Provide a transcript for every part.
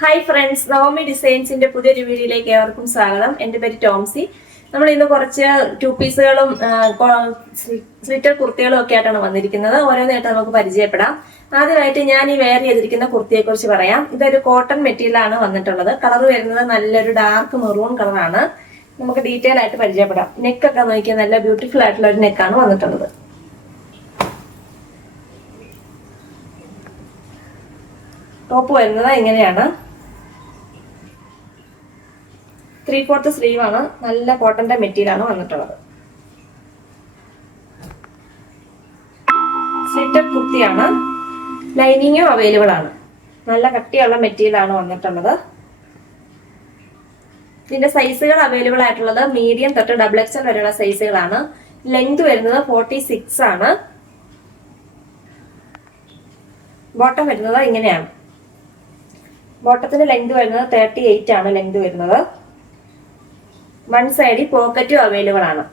Hi friends Navami ഡിസൈൻസിന്റെ പുതിയൊരു വീഡിയോയിലേക്ക് ഏവർക്കും സ്വാഗതം. എന്റെ പേര് ടോംസി. നമ്മൾ ഇന്ന് കുറച്ച് ടു പീസുകളും സ്ലിറ്റർ കുർത്തികളും ഒക്കെ ആയിട്ടാണ് വന്നിരിക്കുന്നത്. ഓരോന്നായിട്ട് നമുക്ക് പരിചയപ്പെടാം. ആദ്യമായിട്ട് ഞാൻ ഈ വെയർ ചെയ്തിരിക്കുന്ന കുർത്തിയെ കുറിച്ച് പറയാം. ഇതൊരു കോട്ടൺ മെറ്റീരിയൽ ആണ് വന്നിട്ടുള്ളത്. കളർ വരുന്നത് നല്ലൊരു ഡാർക്ക് മെറൂൺ കളറാണ് നമുക്ക് ഡീറ്റെയിൽ ആയിട്ട് പരിചയപ്പെടാം. നെക്കൊക്കെ നോക്കിയാൽ നല്ല ബ്യൂട്ടിഫുൾ ആയിട്ടുള്ള ഒരു നെക്കാണ് വന്നിട്ടുള്ളത്. ടോപ്പ് വരുന്നത് ഇങ്ങനെയാണ്. ത്രീ ഫോർത്ത് സ്ലീവ് ആണ് നല്ല കോട്ടന്റെ മെറ്റീരിയൽ ആണ് വന്നിട്ടുള്ളത്. സ്ലിറ്റഡ് കുർത്തിയാണ്. ലൈനിങ്ങും അവൈലബിൾ ആണ്. നല്ല കട്ടിയുള്ള മെറ്റീരിയൽ ആണ് വന്നിട്ടുള്ളത്. ഇതിന്റെ സൈസുകൾ അവൈലബിൾ ആയിട്ടുള്ളത് മീഡിയം തൊട്ട് ഡബിൾ എക്സൽ വരെയുള്ള സൈസുകളാണ് ലെങ്ത് വരുന്നത് ഫോർട്ടി സിക്സ് ആണ്. ബോട്ടം വരുന്നത് ഇങ്ങനെയാണ്. ബോട്ടത്തിന്റെ ലെങ്ത് വരുന്നത് തേർട്ടി എയ്റ്റ് ആണ് ലെങ്ത് വരുന്നത്. വൺ സൈഡിൽ പോക്കറ്റും അവൈലബിൾ ആണ്.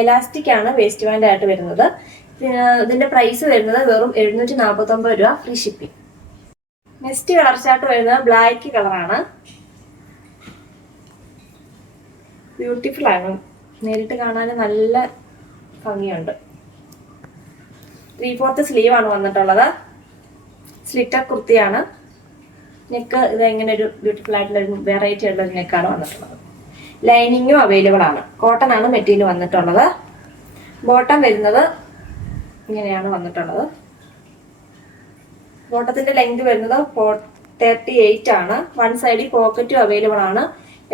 എലാസ്റ്റിക് ആണ് വേസ്റ്റ് ബാൻഡ് ആയിട്ട് വരുന്നത്. ഇതിന്റെ പ്രൈസ് വരുന്നത് വെറും എഴുന്നൂറ്റി നാൽപ്പത്തി ഒമ്പത് രൂപ free shipping next colour chart വരുന്നത് ബ്ലാക്ക് കളറാണ് ബ്യൂട്ടിഫുൾ ആണ്. നേരിട്ട് കാണാൻ നല്ല ഭംഗിയുണ്ട്. ത്രീ ഫോർത്ത് സ്ലീവ് ആണ് വന്നിട്ടുള്ളത്. സ്ലിറ്റർ കുർത്തിയാണ്. നെക്ക് ഇത് എങ്ങനെ ഒരു ബ്യൂട്ടിഫുൾ ആയിട്ടുള്ള ഒരു വെറൈറ്റി ഉള്ള ഒരു നെക്കാണ് വന്നിട്ടുള്ളത്. ലൈനിങ്ങും അവൈലബിൾ ആണ്. കോട്ടൺ ആണ് മെറ്റീരിയൽ വന്നിട്ടുള്ളത്. ബോട്ടം വരുന്നത് ഇങ്ങനെയാണ് വന്നിട്ടുള്ളത്. ബോട്ടത്തിന്റെ ലെങ്ത് വരുന്നത് തേർട്ടി എയ്റ്റ് ആണ്. വൺ സൈഡിൽ പോക്കറ്റും അവൈലബിൾ ആണ്.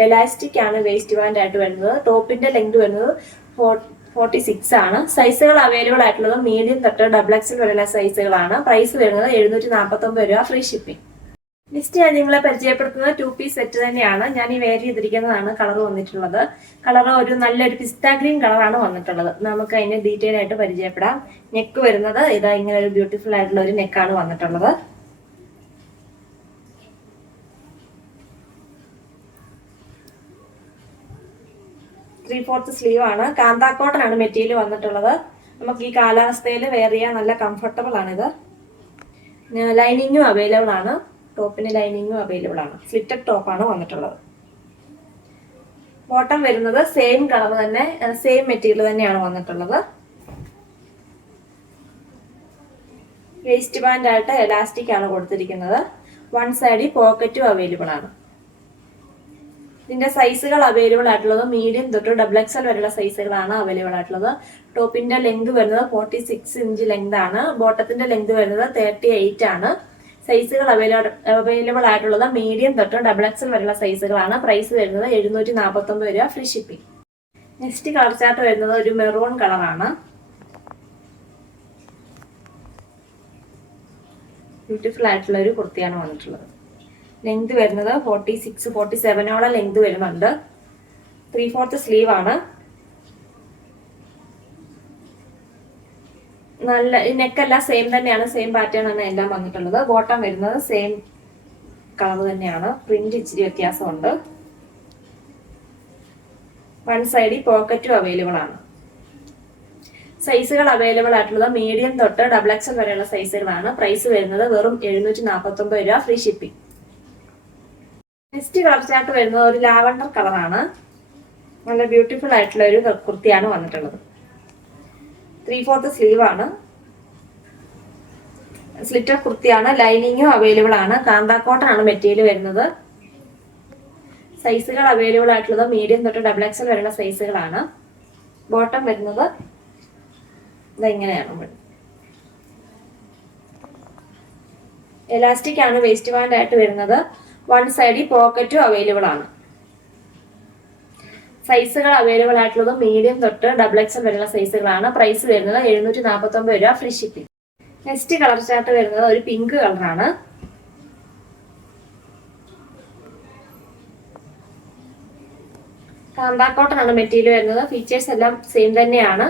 എലാസ്റ്റിക് ആണ് വേസ്റ്റ് ബാൻഡ് ആയിട്ട് വരുന്നത്. ടോപ്പിന്റെ ലെങ്ത് വരുന്നത് ഫോർട്ടി സിക്സ് ആണ്. സൈസുകൾ അവൈലബിൾ ആയിട്ടുള്ളത് മീഡിയം തൊട്ട് ഡബിൾ എക്സിൽ വരെയുള്ള സൈസുകളാണ് പ്രൈസ് വരുന്നത് എഴുന്നൂറ്റി നാൽപ്പത്തി ഒമ്പത് രൂപ ഫ്രീ ഷിപ്പിംഗ് നെക്സ്റ്റ് ഞാൻ നിങ്ങളെ പരിചയപ്പെടുത്തുന്നത് ടു പീസ് സെറ്റ് തന്നെയാണ്. ഞാൻ ഈ വേർ ചെയ്തിരിക്കുന്നതാണ് കളർ വന്നിട്ടുള്ളത്. കളർ ഒരു നല്ലൊരു പിസ്ത ഗ്രീൻ കളറാണ് വന്നിട്ടുള്ളത്. നമുക്ക് അതിനെ ഡീറ്റെയിൽ ആയിട്ട് പരിചയപ്പെടാം. നെക്ക് വരുന്നത് ഇതാ ഇങ്ങനെ ഒരു ബ്യൂട്ടിഫുൾ ആയിട്ടുള്ള ഒരു നെക്കാണ് വന്നിട്ടുള്ളത്. ത്രീ ഫോർത്ത് സ്ലീവ് ആണ്. കാന്താ കോട്ടൺ ആണ് മെറ്റീരിയൽ വന്നിട്ടുള്ളത്. നമുക്ക് ഈ കാലാവസ്ഥയിൽ വെയർ ചെയ്യാൻ നല്ല കംഫർട്ടബിൾ ആണ് ഇത് ലൈനിങ്ങും അവൈലബിൾ ആണ്. ടോപ്പിന് ലൈനിങ്ങും അവൈലബിൾ ആണ്. സ്ലിറ്റഡ് ടോപ്പാണ് വന്നിട്ടുള്ളത്. ബോട്ടം വരുന്നത് സെയിം കളർ തന്നെ സെയിം മെറ്റീരിയൽ തന്നെയാണ് വന്നിട്ടുള്ളത്. വേസ്റ്റ് ബാൻഡ് ആയിട്ട് എലാസ്റ്റിക് ആണ് കൊടുത്തിരിക്കുന്നത്. വൺ സൈഡിൽ പോക്കറ്റും അവൈലബിൾ ആണ്. ഇതിന്റെ സൈസുകൾ അവൈലബിൾ ആയിട്ടുള്ളത് മീഡിയം തൊട്ട് ഡബിൾ എക്സൽ വരെയുള്ള സൈസുകളാണ് അവൈലബിൾ ആയിട്ടുള്ളത്. ടോപ്പിന്റെ ലെങ്ത് വരുന്നത് ഫോർട്ടി സിക്സ് ഇഞ്ച് ലെങ്ത് ആണ്. ബോട്ടത്തിന്റെ ലെങ്ത് വരുന്നത് തേർട്ടി എയ്റ്റ് ആണ്. സൈസുകൾ അവൈലബിൾ അവൈലബിൾ ആയിട്ടുള്ളത് മീഡിയം തൊട്ട് ഡബിൾ എക്സൽ വരെയുള്ള സൈസുകളാണ്. പ്രൈസ് വരുന്നത് എഴുന്നൂറ്റി നാൽപ്പത്തി ഒമ്പത് രൂപ free shipping next colour chart വരുന്നത് ഒരു മെറൂൺ കളറാണ് ബ്യൂട്ടിഫുൾ ആയിട്ടുള്ള ഒരു കുർത്തിയാണ് വന്നിട്ടുള്ളത്. ലെങ്ത് വരുന്നത് ഫോർട്ടി സിക്സ് ഫോർട്ടി സെവനോളം ലെങ്ത് വരുന്നുണ്ട്. ത്രീ ഫോർത്ത് സ്ലീവ് ആണ്. നല്ല നെക്കെല്ലാം സെയിം തന്നെയാണ് സെയിം പാറ്റേൺ തന്നെ എല്ലാം വന്നിട്ടുള്ളത്. ബോട്ടം വരുന്നത് സെയിം കളർ തന്നെയാണ്. പ്രിന്റ് ഇച്ചിരി വ്യത്യാസമുണ്ട്. വൺ സൈഡിൽ പോക്കറ്റും അവൈലബിൾ ആണ്. സൈസുകൾ അവൈലബിൾ ആയിട്ടുള്ളത് മീഡിയം തൊട്ട് ഡബിൾ എക്സൽ വരെയുള്ള സൈസുകളാണ് പ്രൈസ് വരുന്നത് വെറും എഴുന്നൂറ്റി നാൽപ്പത്തി ഒമ്പത് രൂപ free shipping next colour chart വരുന്നത് ഒരു ലാവണ്ടർ കളറാണ് നല്ല ബ്യൂട്ടിഫുൾ ആയിട്ടുള്ള ഒരു കുർത്തിയാണ് വന്നിട്ടുള്ളത്. ത്രീ ഫോർത്ത് സ്ലീവ് ആണ്. സ്ലിറ്റർ കുർത്തിയാണ് ലൈനിങ്ങും അവൈലബിൾ ആണ്. കാന്താക്കോട്ടൺ ആണ് മെറ്റീരിയൽ വരുന്നത്. സൈസുകൾ അവൈലബിൾ ആയിട്ടുള്ളത് മീഡിയം തൊട്ട് ഡബിൾ എക്സൽ വരെയുള്ള സൈസുകളാണ് ബോട്ടം വരുന്നത് ഇതെങ്ങനെയാണ് എലാസ്റ്റിക് ആണ് വേസ്റ്റ് ബാൻഡ് ആയിട്ട് വരുന്നത്. വൺ സൈഡിൽ പോക്കറ്റും അവൈലബിൾ ആണ്. സൈസുകൾ അവൈലബിൾ ആയിട്ടുള്ളത് മീഡിയം തൊട്ട് ഡബിൾ എക്സൽ വരെയുള്ള സൈസുകളാണ്. പ്രൈസ് വരുന്നത് എഴുന്നൂറ്റി നാൽപ്പത്തി ഒമ്പത് രൂപ free shipping next colour chart വരുന്നത് ഒരു പിങ്ക് കളറാണ് കാന്താക്കോട്ടൺ ആണ് മെറ്റീരിയൽ വരുന്നത്. ഫീച്ചേഴ്സ് എല്ലാം സെയിം തന്നെയാണ്.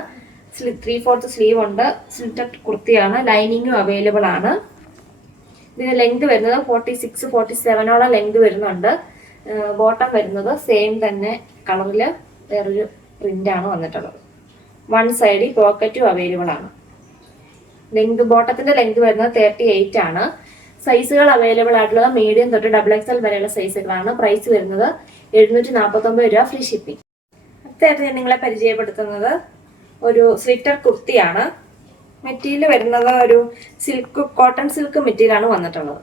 ത്രീ ഫോർത്ത് സ്ലീവ് ഉണ്ട്. സ്ലിറ്റഡ് കുർത്തിയാണ്. ലൈനിങ്ങും അവൈലബിൾ ആണ്. ഇതിന് ലെങ്ത് വരുന്നത് ഫോർട്ടി സിക്സ് ഫോർട്ടി സെവനോളം ലെങ്ത് വരുന്നുണ്ട്. ബോട്ടം വരുന്നത് സെയിം തന്നെ കളറിൽ വേറൊരു പ്രിന്റാണ് വന്നിട്ടുള്ളത്. വൺ സൈഡിൽ പോക്കറ്റും അവൈലബിൾ ആണ്. ലെങ്ത് ബോട്ടത്തിന്റെ ലെങ്ത് വരുന്നത് തേർട്ടി എയ്റ്റ് ആണ് സൈസുകൾ അവൈലബിൾ ആയിട്ടുള്ളത് മീഡിയം തൊട്ട് ഡബിൾ എക്സൽ വരെയുള്ള സൈസുകളാണ് പ്രൈസ് വരുന്നത് എഴുന്നൂറ്റി നാൽപ്പത്തൊമ്പത് രൂപ ഫ്രീ ഷിപ്പിംഗ് അടുത്തായിട്ട് ഞാൻ നിങ്ങളെ പരിചയപ്പെടുത്തുന്നത് ഒരു സ്വിറ്റർ കുർത്തിയാണ്. മെറ്റീരിയൽ വരുന്നത് ഒരു സിൽക്ക് കോട്ടൺ സിൽക്ക് മെറ്റീരിയലാണ് വന്നിട്ടുള്ളത്.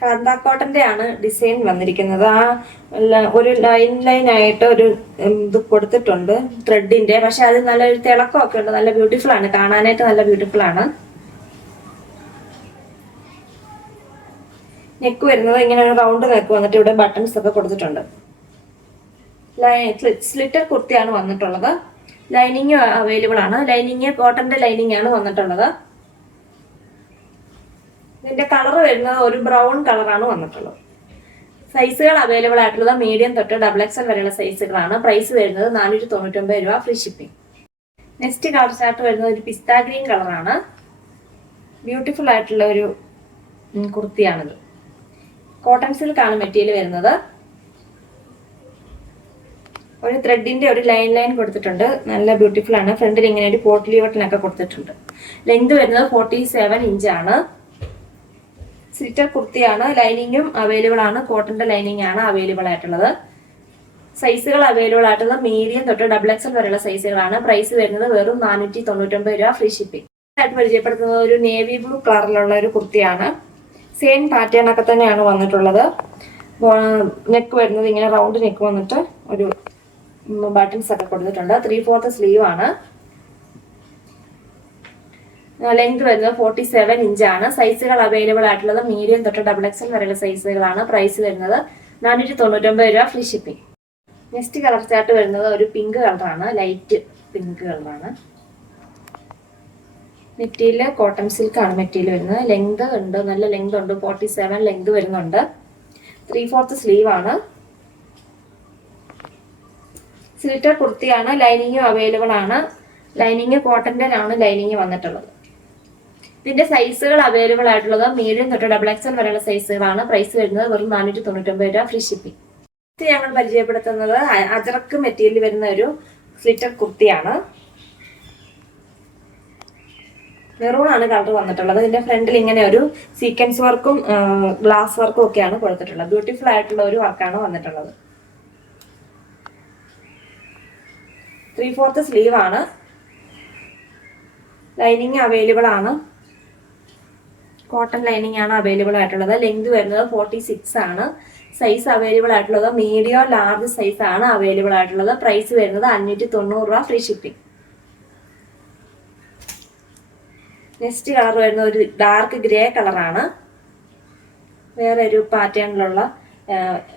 കാന്ത കോട്ടന്റെ ആണ് ഡിസൈൻ വന്നിരിക്കുന്നത്. ആ ഒരു ലൈൻ ലൈൻ ആയിട്ട് ഒരു ഇത് കൊടുത്തിട്ടുണ്ട് ത്രെഡിന്റെ. പക്ഷെ അത് നല്ല ഒരു തിളക്കമൊക്കെ ഉണ്ട്. നല്ല ബ്യൂട്ടിഫുൾ ആണ്. കാണാനായിട്ട് നല്ല ബ്യൂട്ടിഫുൾ ആണ്. നെക്ക് വരുന്നത് ഇങ്ങനെ ഒരു റൗണ്ട് നെക്ക് വന്നിട്ട് ഇവിടെ ബട്ടൺസ് ഒക്കെ കൊടുത്തിട്ടുണ്ട്. സ്ലിറ്റർ കുർത്തിയാണ് വന്നിട്ടുള്ളത്. ലൈനിങ് അവൈലബിൾ ആണ്. ലൈനിങ് കോട്ടന്റെ ലൈനിങ് ആണ് വന്നിട്ടുള്ളത്. ഇതിന്റെ കളർ വരുന്നത് ഒരു ബ്രൗൺ കളറാണ് വന്നിട്ടുള്ളത്. സൈസുകൾ അവൈലബിൾ ആയിട്ടുള്ളത് മീഡിയം തൊട്ട് ഡബിൾ എക്സൽ വരെയുള്ള സൈസുകളാണ് പ്രൈസ് വരുന്നത് നാനൂറ്റി തൊണ്ണൂറ്റൊമ്പത് രൂപ free shipping next colour chart വരുന്നത് ഒരു പിസ്ത ഗ്രീൻ കളറാണ് ബ്യൂട്ടിഫുൾ ആയിട്ടുള്ള ഒരു കുർത്തിയാണിത്. കോട്ടൺ സിൽക്കാണ് മെറ്റീരിയൽ വരുന്നത്. ഒരു ത്രെഡിന്റെ ഒരു ലൈൻ ലൈൻ കൊടുത്തിട്ടുണ്ട്. നല്ല ബ്യൂട്ടിഫുൾ ആണ്. ഫ്രണ്ടിൽ ഇങ്ങനെ ഒരു പോർട്ട് ലീവട്ടിനൊക്കെ കൊടുത്തിട്ടുണ്ട്. ലെങ്ത് വരുന്നത് ഫോർട്ടി സെവൻ ഇഞ്ചാണ് സിറ്റർ കുർത്തിയാണ് ലൈനിങ്ങും അവൈലബിൾ ആണ്. കോട്ടന്റെ ലൈനിങ് ആണ് അവൈലബിൾ ആയിട്ടുള്ളത്. സൈസുകൾ അവൈലബിൾ ആയിട്ടുള്ളത് മീഡിയം തൊട്ട് ഡബിൾ എക്സൽ വരെയുള്ള സൈസുകളാണ്. പ്രൈസ് വരുന്നത് വെറും നാനൂറ്റി തൊണ്ണൂറ്റൊമ്പത് രൂപ ഫ്രീ ഷിപ്പിംഗ് ആയിട്ട് പരിചയപ്പെടുത്തുന്നത് ഒരു നേവി ബ്ലൂ കളറിലുള്ള ഒരു കുർത്തിയാണ്. സെയിം പാറ്റേൺ ഒക്കെ തന്നെയാണ് വന്നിട്ടുള്ളത്. നെക്ക് വരുന്നത് ഇങ്ങനെ റൗണ്ട് നെക്ക് വന്നിട്ട് ഒരു ബട്ടൺസ് ഒക്കെ കൊടുത്തിട്ടുണ്ട്. ത്രീ ഫോർത്ത് സ്ലീവ് ആണ്. ലെങ്ത് വരുന്നത് ഫോർട്ടി സെവൻ ഇഞ്ചാണ് സൈസുകൾ അവൈലബിൾ ആയിട്ടുള്ളത് മീഡിയം തൊട്ട് ഡബിൾ എക്സൽ വരെയുള്ള സൈസുകളാണ് പ്രൈസ് വരുന്നത്. നാനൂറ്റി തൊണ്ണൂറ്റൊമ്പത് രൂപ free shipping next colour chart വരുന്നത് ഒരു പിങ്ക് കളറാണ് ലൈറ്റ് പിങ്ക് കളറാണ് മെറ്റീരിയൽ കോട്ടൺ സിൽക്ക് ആണ് മെറ്റീരിയൽ വരുന്നത്. ലെങ്ത് ഉണ്ട് നല്ല ലെങ്ത് ഉണ്ട്. ഫോർട്ടി സെവൻ ലെങ്ത് വരുന്നുണ്ട്. ത്രീ ഫോർത്ത് സ്ലീവ് ആണ്. സ്ലിറ്റർ കുർത്തിയാണ് ലൈനിങ്ങും അവൈലബിൾ ആണ്. ലൈനിങ് കോട്ടന്റെ ആണ് ലൈനിങ് വന്നിട്ടുള്ളത്. ഇതിന്റെ സൈസുകൾ അവൈലബിൾ ആയിട്ടുള്ളത് മീഡിയം തൊട്ട് ഡബിൾ എക്സൽ വരെയുള്ള സൈസുകളാണ് പ്രൈസ് വരുന്നത് വെറും നാനൂറ്റി തൊണ്ണൂറ്റൊമ്പത് രൂപ ഫ്രീ ഷിപ്പിംഗ് ഇത് ഞങ്ങൾ പരിചയപ്പെടുത്തുന്നത് അജറക്ക് മെറ്റീരിയൽ വരുന്ന ഒരു സ്ലിറ്റർ കുർത്തിയാണ് മെറൂൺ ആണ് കളർ വന്നിട്ടുള്ളത്. ഇതിന്റെ ഫ്രണ്ടിൽ ഇങ്ങനെ ഒരു സീക്വൻസ് വർക്കും ഗ്ലാസ് വർക്കും ഒക്കെയാണ് കൊടുത്തിട്ടുള്ളത്. ബ്യൂട്ടിഫുൾ ആയിട്ടുള്ള ഒരു വർക്കാണ് വന്നിട്ടുള്ളത്. ത്രീ ഫോർത്ത് സ്ലീവ് ആണ്. ലൈനിങ് അവൈലബിൾ ആണ്. കോട്ടൺ ലൈനിങ് ആണ് അവൈലബിൾ ആയിട്ടുള്ളത്. ലെങ്ത് വരുന്നത് ഫോർട്ടി സിക്സ് ആണ്. സൈസ് അവൈലബിൾ ആയിട്ടുള്ളത് മീഡിയം ലാർജ് സൈസ് ആണ് അവൈലബിൾ ആയിട്ടുള്ളത്. പ്രൈസ് വരുന്നത് അഞ്ഞൂറ്റി തൊണ്ണൂറ് രൂപ ഫ്രീ ഷിപ്പിംഗ് നെക്സ്റ്റ് കളർ വരുന്ന ഒരു ഡാർക്ക് ഗ്രേ കളറാണ് വേറെ ഒരു പാറ്റേണിലുള്ള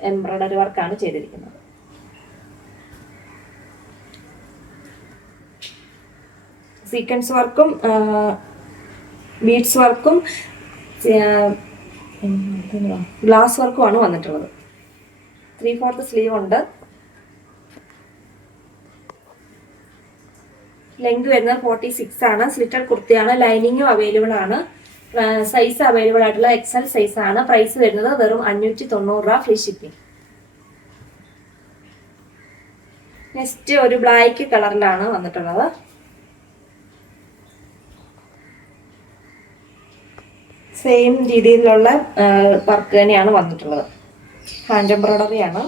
എംബ്രോയ്ഡറി വർക്കാണ് ചെയ്തിരിക്കുന്നത്. സീക്വൻസ് വർക്കും ബീഡ്സ് വർക്കും ഗ്ലാസ് വർക്കുമാണ് വന്നിട്ടുള്ളത്. ത്രീ ഫോർത്ത് സ്ലീവ് ഉണ്ട്. ലെങ്ത് വരുന്നത് ഫോർട്ടി സിക്സ് ആണ്. സ്ലിറ്റർ കുർത്തിയാണ്. ലൈനിങ്ങും അവൈലബിൾ ആണ്. സൈസ് അവൈലബിൾ ആയിട്ടുള്ള എക്സൽ സൈസ് ആണ്. പ്രൈസ് വരുന്നത് വെറും അഞ്ഞൂറ്റി തൊണ്ണൂറ് രൂപ ഫ്രീ ഷിപ്പിംഗ് നെക്സ്റ്റ് ഒരു ബ്ലാക്ക് കളറിലാണ് വന്നിട്ടുള്ളത്. സെയിം രീതിയിലുള്ള വർക്ക് തന്നെയാണ് വന്നിട്ടുള്ളത്. ഹാൻഡ് എംബ്രോയിഡറി ആണ്.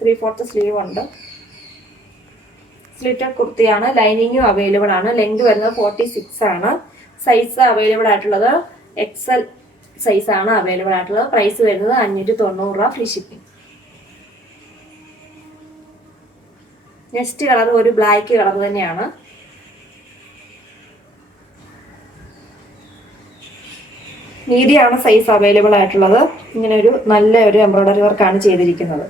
ത്രീ ഫോർത്ത് സ്ലീവ് ഉണ്ട്. സ്ലിറ്റർ കുർത്തിയാണ് ലൈനിങ്ങും അവൈലബിൾ ആണ്. ലെങ്ത് വരുന്നത് ഫോർട്ടി സിക്സ് ആണ്. സൈസ് അവൈലബിൾ ആയിട്ടുള്ളത് എക്സൽ സൈസ് ആണ് അവൈലബിൾ ആയിട്ടുള്ളത്. പ്രൈസ് വരുന്നത് അഞ്ഞൂറ്റി തൊണ്ണൂറ് രൂപ ഫ്രീ ഷിപ്പിംഗ് നെക്സ്റ്റ് കളർ ഒരു ബ്ലാക്ക് കളർ തന്നെയാണ്. മീഡിയം ആണ് സൈസ് അവൈലബിൾ ആയിട്ടുള്ളത്. ഇങ്ങനെ ഒരു നല്ല ഒരു എംബ്രോയിഡറി വർക്കാണ് ചെയ്തിരിക്കുന്നത്.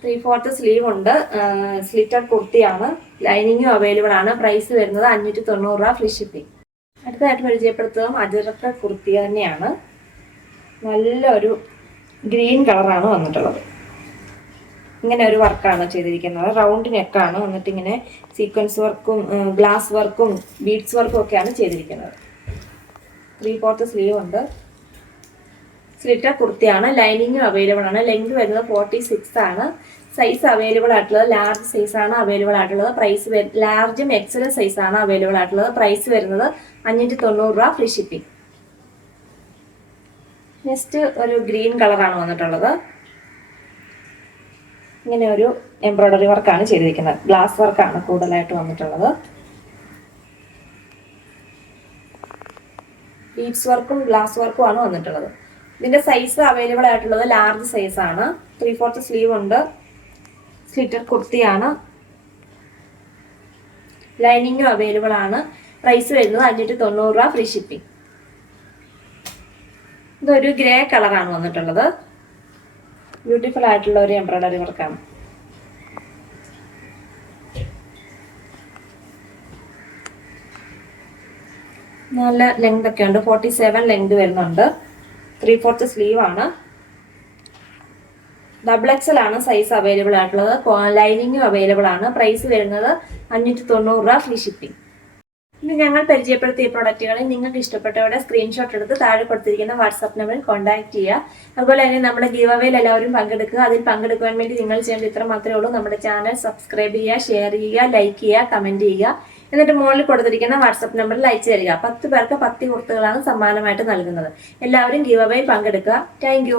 ത്രീ ഫോർത്ത് സ്ലീവ് ഉണ്ട് സ്ലിറ്റഡ് കുർത്തിയാണ്. ലൈനിങ്ങും അവൈലബിൾ ആണ്. പ്രൈസ് വരുന്നത് അഞ്ഞൂറ്റി തൊണ്ണൂറ് രൂപ ഫ്രീ ഷിപ്പിംഗ് അടുത്തതായിട്ട് പരിചയപ്പെടുത്തുന്നതും അതിർത്ത കുർത്തി തന്നെയാണ്. നല്ലൊരു ഗ്രീൻ കളറാണ് വന്നിട്ടുള്ളത്. ഇങ്ങനെ ഒരു വർക്കാണ് ചെയ്തിരിക്കുന്നത്. റൗണ്ട് നെക്കാണ് വന്നിട്ട് ഇങ്ങനെ സീക്വൻസ് വർക്കും ഗ്ലാസ് വർക്കും ബീഡ്സ് വർക്കും ഒക്കെയാണ് ചെയ്തിരിക്കുന്നത്. ത്രീ ഫോർത്ത് സ്ലീവ് ഉണ്ട്. സ്ലിറ്റർ കുർത്തിയാണ് ലൈനിങ്ങും അവൈലബിൾ ആണ്. ലെങ്ത് വരുന്നത് ഫോർട്ടി സിക്സ് ആണ്. സൈസ് അവൈലബിൾ ആയിട്ടുള്ളത് ലാർജ് സൈസ് ആണ് അവൈലബിൾ ആയിട്ടുള്ളത്. പ്രൈസ് ലാർജും എക്സലൻ സൈസ് ആണ് അവൈലബിൾ ആയിട്ടുള്ളത്. പ്രൈസ് വരുന്നത് അഞ്ഞൂറ്റി തൊണ്ണൂറ് രൂപ ഫ്രീ ഷിപ്പിംഗ് നെക്സ്റ്റ് ഒരു ഗ്രീൻ കളറാണ് വന്നിട്ടുള്ളത്. ഇങ്ങനെ ഒരു എംബ്രോയ്ഡറി വർക്കാണ് ചെയ്തിരിക്കുന്നത്. ഗ്ലാസ് വർക്കാണ് കൂടുതലായിട്ട് വന്നിട്ടുള്ളത്. ബീഡ്സ് വർക്കും ഗ്ലാസ് വർക്കും ആണ് വന്നിട്ടുള്ളത്. ഇതിന്റെ സൈസ് അവൈലബിൾ ആയിട്ടുള്ളത് ലാർജ് സൈസ് ആണ്. ത്രീ ഫോർത്ത് സ്ലീവ് ഉണ്ട്. സ്ലിറ്റർ കുർത്തിയാണ്. ലൈനിങ്ങും അവൈലബിൾ ആണ്. പ്രൈസ് വരുന്നത് അഞ്ഞൂറ്റി തൊണ്ണൂറ് രൂപ ഫ്രീ ഷിപ്പിംഗ് ഇതൊരു ഗ്രേ കളറാണ് വന്നിട്ടുള്ളത്. ബ്യൂട്ടിഫുൾ ആയിട്ടുള്ള ഒരു എംബ്രോയിഡറി വർക്കാണ് നല്ല ലെങ്ത് ഒക്കെ ഉണ്ട്. ഫോർട്ടി സെവൻ ലെങ്ത് വരുന്നുണ്ട്. ത്രീ ഫോർത്ത് സ്ലീവ് ആണ്. ഡബിൾ എക്സൽ ആണ് സൈസ് അവൈലബിൾ ആയിട്ടുള്ളത്. ലൈനിങ്ങും അവൈലബിൾ ആണ്. പ്രൈസ് വരുന്നത് അഞ്ഞൂറ്റി തൊണ്ണൂറ് രൂപ ഫ്രീ ഷിപ്പിംഗ് ഇന്ന് ഞങ്ങൾ പരിചയപ്പെടുത്തിയ പ്രൊഡക്റ്റുകളിൽ നിങ്ങൾക്ക് ഇഷ്ടപ്പെട്ടവരുടെ സ്ക്രീൻഷോട്ട് എടുത്ത് താഴെ കൊടുത്തിരിക്കുന്ന വാട്സാപ്പ് നമ്പറിൽ കോൺടാക്ട് ചെയ്യുക. അതുപോലെ തന്നെ നമ്മുടെ ഗീവ് അവയിൽ എല്ലാവരും പങ്കെടുക്കുക. അതിൽ പങ്കെടുക്കുവാൻ വേണ്ടി നിങ്ങൾ ചെയ്യേണ്ടത് ഇത്ര മാത്രമേ ഉള്ളൂ. നമ്മുടെ ചാനൽ സബ്സ്ക്രൈബ് ചെയ്യുക ഷെയർ ചെയ്യുക ലൈക്ക് ചെയ്യുക കമന്റ് ചെയ്യുക. എന്നിട്ട് മുകളിൽ കൊടുത്തിരിക്കുന്ന വാട്സാപ്പ് നമ്പറിൽ അയച്ചു തരിക. പത്ത് പേർക്ക് പത്ത് കുർത്തുകളാണ് സമ്മാനമായിട്ട് നൽകുന്നത്. എല്ലാവരും ഗീവ് പങ്കെടുക്കുക. താങ്ക്